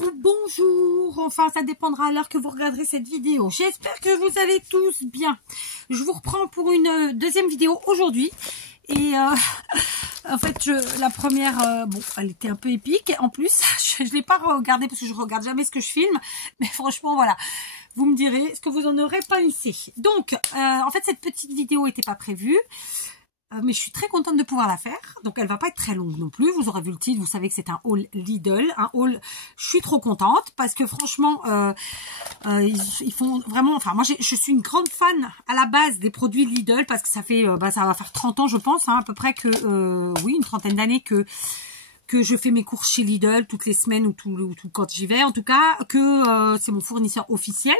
ou bonjour, enfin ça dépendra à l'heure que vous regarderez cette vidéo. J'espère que vous allez tous bien. Je vous reprends pour une deuxième vidéo aujourd'hui. Et en fait, la première, bon, elle était un peu épique. En plus, je ne l'ai pas regardée parce que je regarde jamais ce que je filme. Mais franchement, voilà. Vous me direz, est-ce que vous en aurez pensé? Donc, en fait, cette petite vidéo n'était pas prévue. Mais je suis très contente de pouvoir la faire. Donc, elle va pas être très longue non plus. Vous aurez vu le titre, vous savez que c'est un haul Lidl. Un haul, je suis trop contente parce que franchement, ils font vraiment... Enfin, moi, je suis une grande fan à la base des produits Lidl parce que ça fait... ça va faire 30 ans, je pense, hein, à peu près que... oui, une trentaine d'années que je fais mes courses chez Lidl toutes les semaines ou tout quand j'y vais. En tout cas, que c'est mon fournisseur officiel.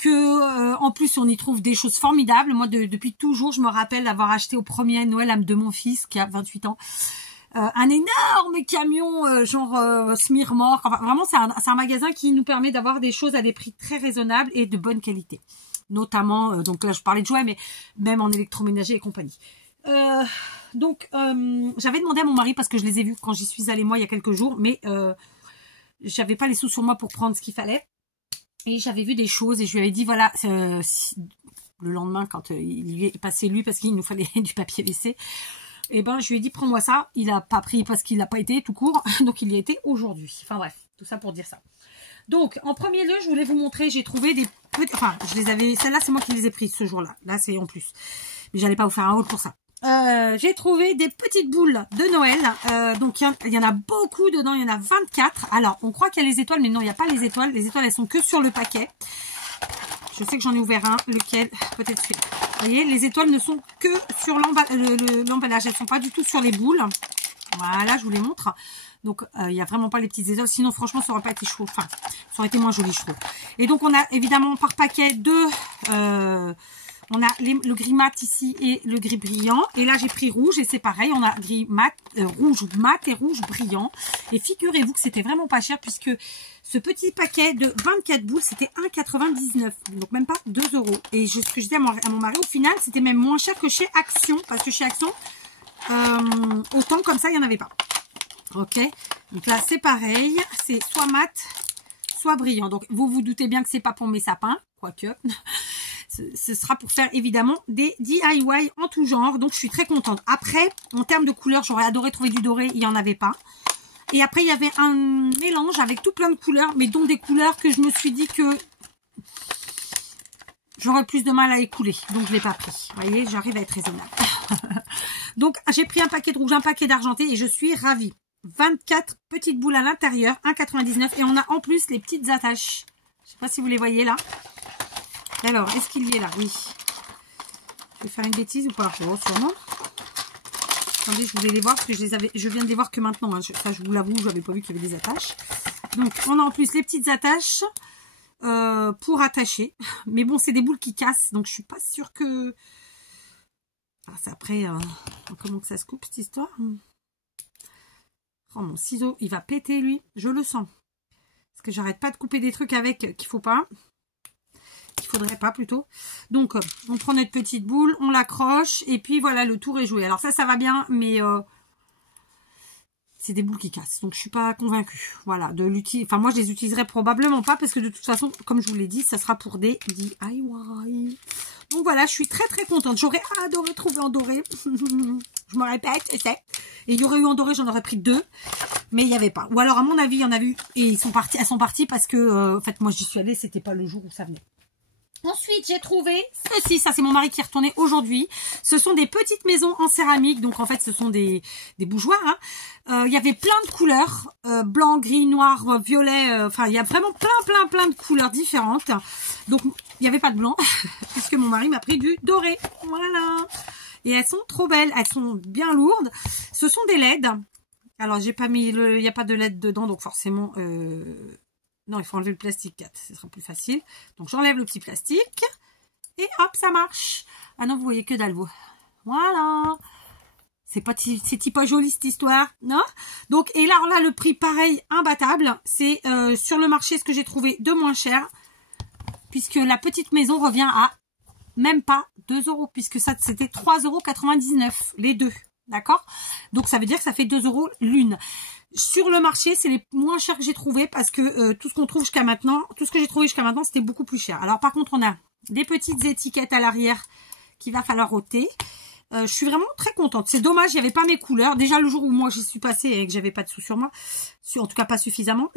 Que en plus on y trouve des choses formidables. Moi depuis toujours je me rappelle d'avoir acheté au premier Noël de mon fils qui a 28 ans un énorme camion genre Smirmor. Enfin, vraiment c'est un magasin qui nous permet d'avoir des choses à des prix très raisonnables et de bonne qualité, notamment donc là je parlais de jouets mais même en électroménager et compagnie. Donc j'avais demandé à mon mari parce que je les ai vus quand j'y suis allée moi il y a quelques jours, mais j'avais pas les sous sur moi pour prendre ce qu'il fallait. Et j'avais vu des choses et je lui avais dit, voilà, le lendemain, quand il est passé lui, parce qu'il nous fallait du papier WC, et ben je lui ai dit, prends-moi ça. Il n'a pas pris parce qu'il n'a pas été tout court, donc il y a été aujourd'hui. Enfin bref, tout ça pour dire ça. Donc, en premier lieu, je voulais vous montrer, j'ai trouvé des petits... Enfin, je les avais... Celles-là, c'est moi qui les ai prises ce jour-là. Là, c'est en plus. Mais j'allais pas vous faire un haul pour ça. J'ai trouvé des petites boules de Noël. Donc, il y en a beaucoup dedans. Il y en a 24. Alors, on croit qu'il y a les étoiles, mais non, il n'y a pas les étoiles. Les étoiles, elles sont que sur le paquet. Je sais que j'en ai ouvert un. Lequel? Peut-être celui-là. Vous voyez, les étoiles ne sont que sur l'emballage. Elles ne sont pas du tout sur les boules. Voilà, je vous les montre. Donc, il n'y a vraiment pas les petites étoiles. Sinon, franchement, ça aurait pas été chaud. Enfin, ça aurait été moins joli, je trouve. Et donc, on a évidemment par paquet on a le gris mat ici et le gris brillant. Et là, j'ai pris rouge et c'est pareil. On a gris mat, rouge mat et rouge brillant. Et figurez-vous que c'était vraiment pas cher puisque ce petit paquet de 24 boules, c'était 1,99 €. Donc, même pas 2 €. Et ce que je dis à mon mari, au final, c'était même moins cher que chez Action. Parce que chez Action, autant comme ça, il n'y en avait pas. Ok. Donc là, c'est pareil. C'est soit mat, soit brillant. Donc, vous vous doutez bien que c'est pas pour mes sapins. Quoique... Ce sera pour faire évidemment des DIY en tout genre. Donc je suis très contente. Après, en termes de couleurs, j'aurais adoré trouver du doré. Il n'y en avait pas. Et après, il y avait un mélange avec tout plein de couleurs. Mais dont des couleurs que je me suis dit que j'aurais plus de mal à écouler. Donc je ne l'ai pas pris. Vous voyez, j'arrive à être raisonnable. Donc j'ai pris un paquet de rouge, un paquet d'argenté. Et je suis ravie. 24 petites boules à l'intérieur. 1,99 €. Et on a en plus les petites attaches. Je ne sais pas si vous les voyez là. Alors, est-ce qu'il y est là? Oui. Je vais faire une bêtise ou pas? Oh, sûrement. Attendez, je voulais les voir parce que je viens de les voir que maintenant. Hein. Ça, je vous l'avoue, je n'avais pas vu qu'il y avait des attaches. Donc, on a en plus les petites attaches pour attacher. Mais bon, c'est des boules qui cassent. Donc, je suis pas sûre que... Ah, c'est après... comment que ça se coupe, cette histoire? Oh, mon ciseau, il va péter, lui. Je le sens. Parce que j'arrête pas de couper des trucs avec qu'il faut pas. Qu'il faudrait pas plutôt. Donc on prend notre petite boule, on l'accroche et puis voilà, le tour est joué. Alors ça va bien, mais c'est des boules qui cassent, donc je suis pas convaincue. Voilà, de l'utiliser. Enfin moi je les utiliserai probablement pas parce que de toute façon, comme je vous l'ai dit, ça sera pour des DIY. Donc voilà, je suis très très contente. J'aurais adoré trouver en doré. Je me répète, c'est. Et il y aurait eu en doré, j'en aurais pris 2. Mais il n'y avait pas. Ou alors à mon avis, il y en a eu et elles sont parties parce que en fait moi j'y suis allée, c'était pas le jour où ça venait. Ensuite, j'ai trouvé ceci. Ça, c'est mon mari qui est retourné aujourd'hui. Ce sont des petites maisons en céramique. Donc, en fait, ce sont des bougeoirs. Hein. Il y avait plein de couleurs. Blanc, gris, noir, violet. Enfin, il y a vraiment plein de couleurs différentes. Donc, il n'y avait pas de blanc. Puisque mon mari m'a pris du doré. Voilà. Et elles sont trop belles. Elles sont bien lourdes. Ce sont des LED. Alors, j'ai pas mis il n'y a pas de LED dedans. Donc, forcément... Non, il faut enlever le plastique 4, ce sera plus facile. Donc, j'enlève le petit plastique. Et hop, ça marche. Ah non, vous voyez que dalle, vous. Voilà. C'est pas joli, cette histoire, non? Donc, et là, le prix, pareil, imbattable. C'est sur le marché ce que j'ai trouvé de moins cher. Puisque la petite maison revient à même pas 2 €. Puisque ça, c'était 3,99 € les deux. D'accord? Donc, ça veut dire que ça fait 2 € l'une. Sur le marché, c'est les moins chers que j'ai trouvé parce que tout ce qu'on trouve jusqu'à maintenant, tout ce que j'ai trouvé jusqu'à maintenant, c'était beaucoup plus cher. Alors par contre, on a des petites étiquettes à l'arrière qu'il va falloir ôter. Je suis vraiment très contente. C'est dommage, il n'y avait pas mes couleurs. Déjà le jour où moi j'y suis passée et que j'avais pas de sous sur moi, en tout cas pas suffisamment.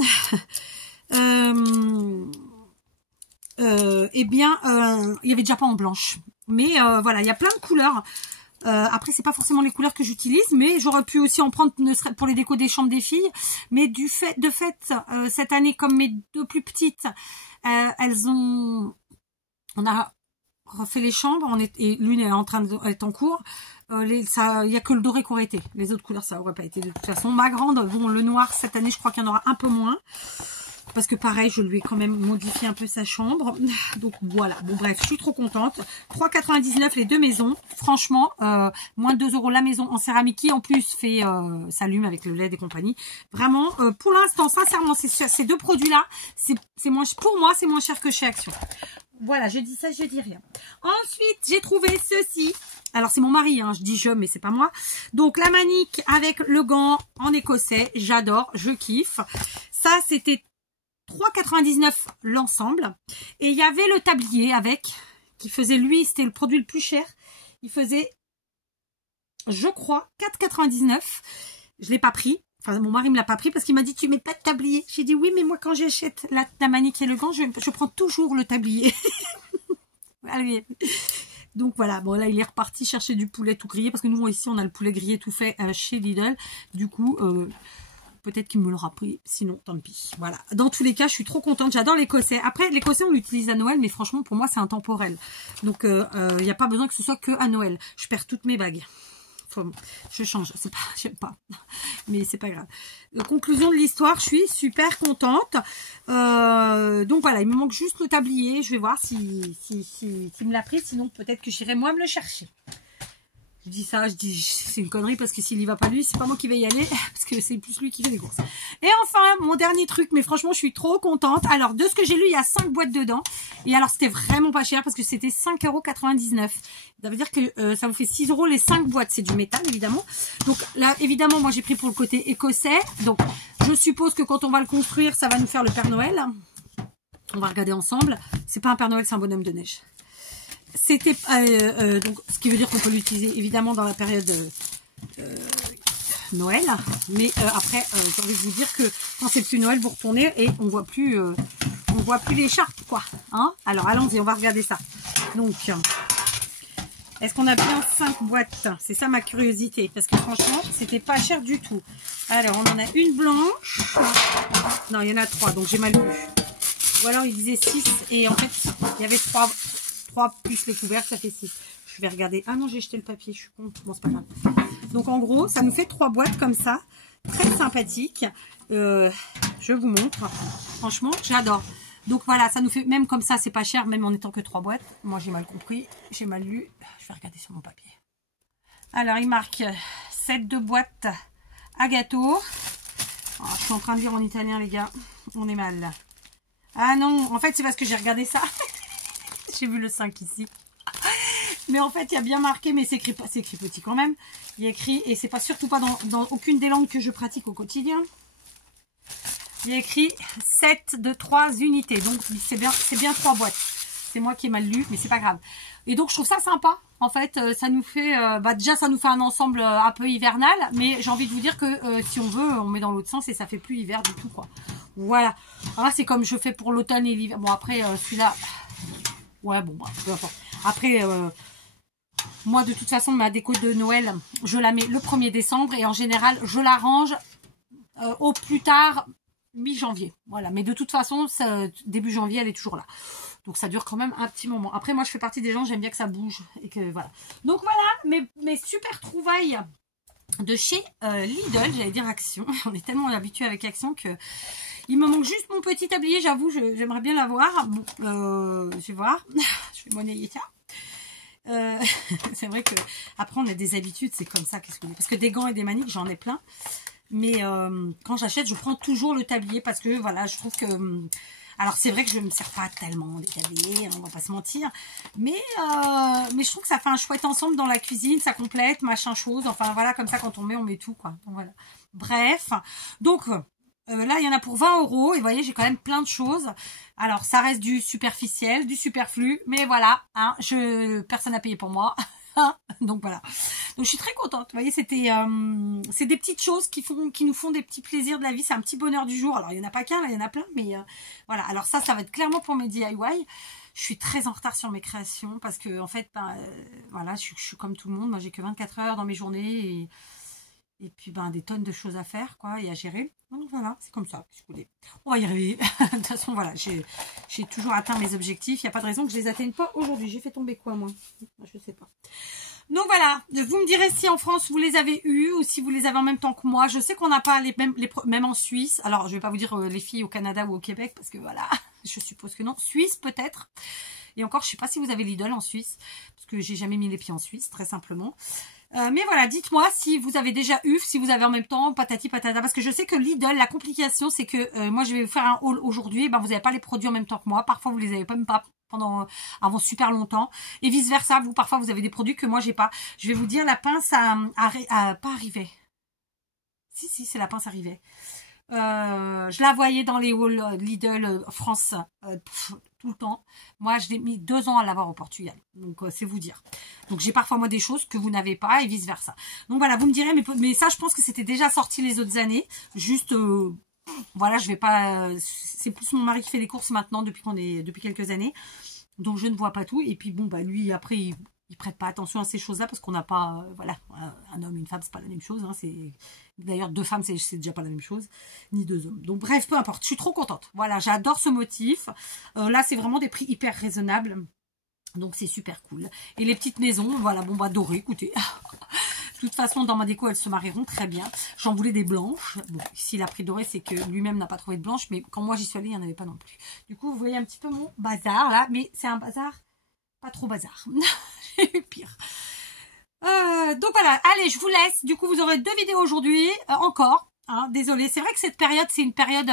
Eh bien, il y avait déjà pas en blanche. Mais voilà, il y a plein de couleurs. Après, c'est pas forcément les couleurs que j'utilise, mais j'aurais pu aussi en prendre pour les décos des chambres des filles. Mais cette année, comme mes deux plus petites, on a refait les chambres, et l'une est en cours. Il y a que le doré qui aurait été. Les autres couleurs, ça aurait pas été de toute façon. Ma grande, bon, le noir cette année, je crois qu'il y en aura un peu moins. Parce que pareil, je lui ai quand même modifié un peu sa chambre. Donc voilà, bon bref, je suis trop contente. 3,99 les deux maisons. Franchement, moins de 2 € la maison en céramique qui en plus s'allume avec le LED et compagnie. Vraiment, pour l'instant, sincèrement, ces deux produits-là, pour moi, c'est moins cher que chez Action. Voilà, je dis ça, je dis rien. Ensuite, j'ai trouvé ceci. Alors, c'est mon mari, hein, je dis je, mais c'est pas moi. Donc, la manique avec le gant en écossais, j'adore, je kiffe. Ça, c'était 3,99 l'ensemble. Et il y avait le tablier avec, qui faisait, lui, c'était le produit le plus cher. Il faisait, je crois, 4,99. Je l'ai pas pris. Enfin, mon mari me l'a pas pris parce qu'il m'a dit, tu mets pas de tablier. J'ai dit, oui, mais moi, quand j'achète la manique et le gant, je prends toujours le tablier. Allez. Donc voilà, bon là il est reparti chercher du poulet tout grillé parce que nous ici on a le poulet grillé tout fait chez Lidl. Du coup, peut-être qu'il me l'aura pris, sinon tant pis. Voilà, dans tous les cas je suis trop contente, j'adore l'écossais. Après l'écossais on l'utilise à Noël, mais franchement pour moi c'est intemporel. Donc il n'y a pas besoin que ce soit que à Noël. Je perds toutes mes bagues. Je change, c'est pas, j'aime pas, mais c'est pas grave. Conclusion de l'histoire, je suis super contente. Donc voilà, il me manque juste le tablier. Je vais voir s'il me l'a pris, sinon peut-être que j'irai moi me le chercher. Je dis ça, je dis c'est une connerie parce que s'il y va pas lui, c'est pas moi qui vais y aller parce que c'est plus lui qui fait les courses. Et enfin, mon dernier truc, mais franchement, je suis trop contente. Alors, de ce que j'ai lu, il y a 5 boîtes dedans. Et alors, c'était vraiment pas cher parce que c'était 5,99 €. Ça veut dire que ça vous fait 6 € les 5 boîtes. C'est du métal, évidemment. Donc là, évidemment, moi, j'ai pris pour le côté écossais. Donc, je suppose que quand on va le construire, ça va nous faire le Père Noël. On va regarder ensemble. C'est pas un Père Noël, c'est un bonhomme de neige. C'était donc ce qui veut dire qu'on peut l'utiliser évidemment dans la période Noël, mais après j'ai envie de vous dire que quand c'est plus Noël vous retournez et on voit plus l'écharpe quoi, hein. Alors allons-y, on va regarder ça. Donc est-ce qu'on a bien 5 boîtes? C'est ça ma curiosité parce que franchement c'était pas cher du tout. Alors on en a une blanche, non il y en a 3 donc j'ai mal lu, ou alors il disait 6 et en fait il y avait 3 plus les couvercles, ça fait 6. Je vais regarder. Ah non, j'ai jeté le papier, je suis con. Bon, c'est pas grave. Donc, en gros, ça nous fait 3 boîtes comme ça. Très sympathique. Je vous montre. Franchement, j'adore. Donc, voilà, ça nous fait, même comme ça, c'est pas cher, même en étant que 3 boîtes. Moi, j'ai mal compris. J'ai mal lu. Je vais regarder sur mon papier. Alors, il marque 7 de boîtes à gâteau. Oh, je suis en train de lire en italien, les gars. On est mal. Ah non, en fait, c'est parce que j'ai regardé ça. J'ai vu le 5 ici. Mais en fait, il y a bien marqué, mais c'est écrit petit quand même. Il y a écrit, et c'est pas surtout pas dans aucune des langues que je pratique au quotidien. Il y a écrit 7 de 3 unités. Donc, c'est bien 3 boîtes. C'est moi qui ai mal lu, mais c'est pas grave. Et donc, je trouve ça sympa. En fait, ça nous fait, déjà, ça nous fait un ensemble un peu hivernal. Mais j'ai envie de vous dire que si on veut, on met dans l'autre sens et ça fait plus hiver du tout, quoi. Voilà. Alors, c'est comme je fais pour l'automne et l'hiver. Bon, après, celui-là... Ouais, bon, bah, peu importe. Après, moi, de toute façon, ma déco de Noël, je la mets le 1er décembre. Et en général, je la range au plus tard, mi-janvier. Voilà. Mais de toute façon, début janvier, elle est toujours là. Donc, ça dure quand même un petit moment. Après, moi, je fais partie des gens, j'aime bien que ça bouge. Et que, voilà. Donc, voilà, mes super trouvailles de chez Lidl. J'allais dire Action. On est tellement habitué avec Action que... Il me manque juste mon petit tablier, j'avoue, j'aimerais bien l'avoir. Bon, je vais voir. Je vais monnayer ça. C'est vrai que après on a des habitudes, c'est comme ça. Qu'est-ce que parce que des gants et des maniques, j'en ai plein. Mais quand j'achète, je prends toujours le tablier parce que voilà, je trouve que... alors c'est vrai que je ne me sers pas tellement des tabliers, on va pas se mentir. Mais je trouve que ça fait un chouette ensemble dans la cuisine, ça complète, machin chose. Enfin voilà, comme ça quand on met tout quoi. Donc voilà. Bref, donc là, il y en a pour 20 €. Et vous voyez, j'ai quand même plein de choses. Alors, ça reste du superficiel, du superflu. Mais voilà, hein, personne n'a payé pour moi. Donc voilà. Donc je suis très contente. Vous voyez, c'est des petites choses qui nous font des petits plaisirs de la vie. C'est un petit bonheur du jour. Alors, il n'y en a pas qu'un, là, il y en a plein. Mais voilà. Alors ça va être clairement pour mes DIY. Je suis très en retard sur mes créations parce que, en fait, voilà, je suis comme tout le monde. Moi, j'ai que 24 heures dans mes journées et puis, des tonnes de choses à faire, quoi, et à gérer. Donc, voilà, c'est comme ça. On va y arriver. De toute façon, voilà, j'ai toujours atteint mes objectifs. Il n'y a pas de raison que je les atteigne pas aujourd'hui. J'ai fait tomber quoi, moi? Je sais pas. Donc, voilà. Vous me direz si en France, vous les avez eus ou si vous les avez en même temps que moi. Je sais qu'on n'a pas les mêmes, même en Suisse. Alors, je vais pas vous dire les filles au Canada ou au Québec parce que, voilà, je suppose que non. Suisse, peut-être. Et encore, je sais pas si vous avez Lidl en Suisse parce que j'ai jamais mis les pieds en Suisse, très simplement. Mais voilà, dites-moi si vous avez déjà eu, si vous avez en même temps patati patata, parce que je sais que Lidl, la complication, c'est que moi je vais vous faire un haul aujourd'hui, vous n'avez pas les produits en même temps que moi, parfois vous les avez même pas avant super longtemps, et vice versa, parfois vous avez des produits que moi j'ai pas. Je vais vous dire, la pince pas arrivé. Si, c'est la pince arrivée. Je la voyais dans les halls Lidl France tout le temps. Moi, je l'ai mis 2 ans à l'avoir au Portugal. Donc, c'est vous dire. Donc, j'ai parfois, moi, des choses que vous n'avez pas et vice-versa. Donc, voilà, vous me direz, mais ça, je pense que c'était déjà sorti les autres années. Juste, voilà, je vais pas... c'est plus mon mari qui fait les courses maintenant depuis quelques années. Donc, je ne vois pas tout. Et puis, bon, lui, après, il prête pas attention à ces choses-là parce qu'on n'a pas, voilà, un homme, une femme, c'est pas la même chose. Hein, d'ailleurs 2 femmes, c'est déjà pas la même chose, ni 2 hommes. Donc bref, peu importe. Je suis trop contente. Voilà, j'adore ce motif. Là, c'est vraiment des prix hyper raisonnables. Donc c'est super cool. Et les petites maisons, voilà, dorées, écoutez. De toute façon, dans ma déco, elles se marieront très bien. J'en voulais des blanches. Bon, s'il a pris doré, c'est que lui-même n'a pas trouvé de blanche. Mais quand moi j'y suis allée, il n'y en avait pas non plus. Du coup, vous voyez un petit peu mon bazar là. Mais c'est un bazar pas trop bazar. J'ai eu pire. Donc voilà, allez, je vous laisse. Du coup, vous aurez 2 vidéos aujourd'hui, encore. Hein, désolée, c'est vrai que cette période, c'est une période,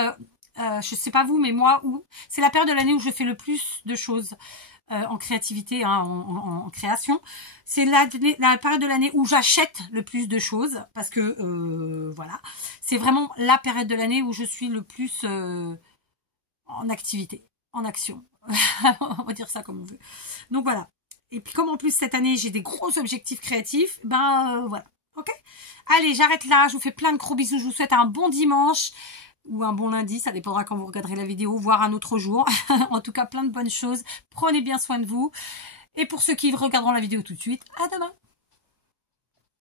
je sais pas vous, mais moi, c'est la période de l'année où je fais le plus de choses en créativité, hein, en création. C'est la période de l'année où j'achète le plus de choses, parce que, voilà, c'est vraiment la période de l'année où je suis le plus en activité, en action. On va dire ça comme on veut. Donc voilà. Et puis comme en plus cette année j'ai des gros objectifs créatifs, voilà. Ok. Allez, j'arrête là. Je vous fais plein de gros bisous. Je vous souhaite un bon dimanche ou un bon lundi. Ça dépendra quand vous regarderez la vidéo, voire un autre jour. En tout cas, plein de bonnes choses. Prenez bien soin de vous. Et pour ceux qui regarderont la vidéo tout de suite, à demain.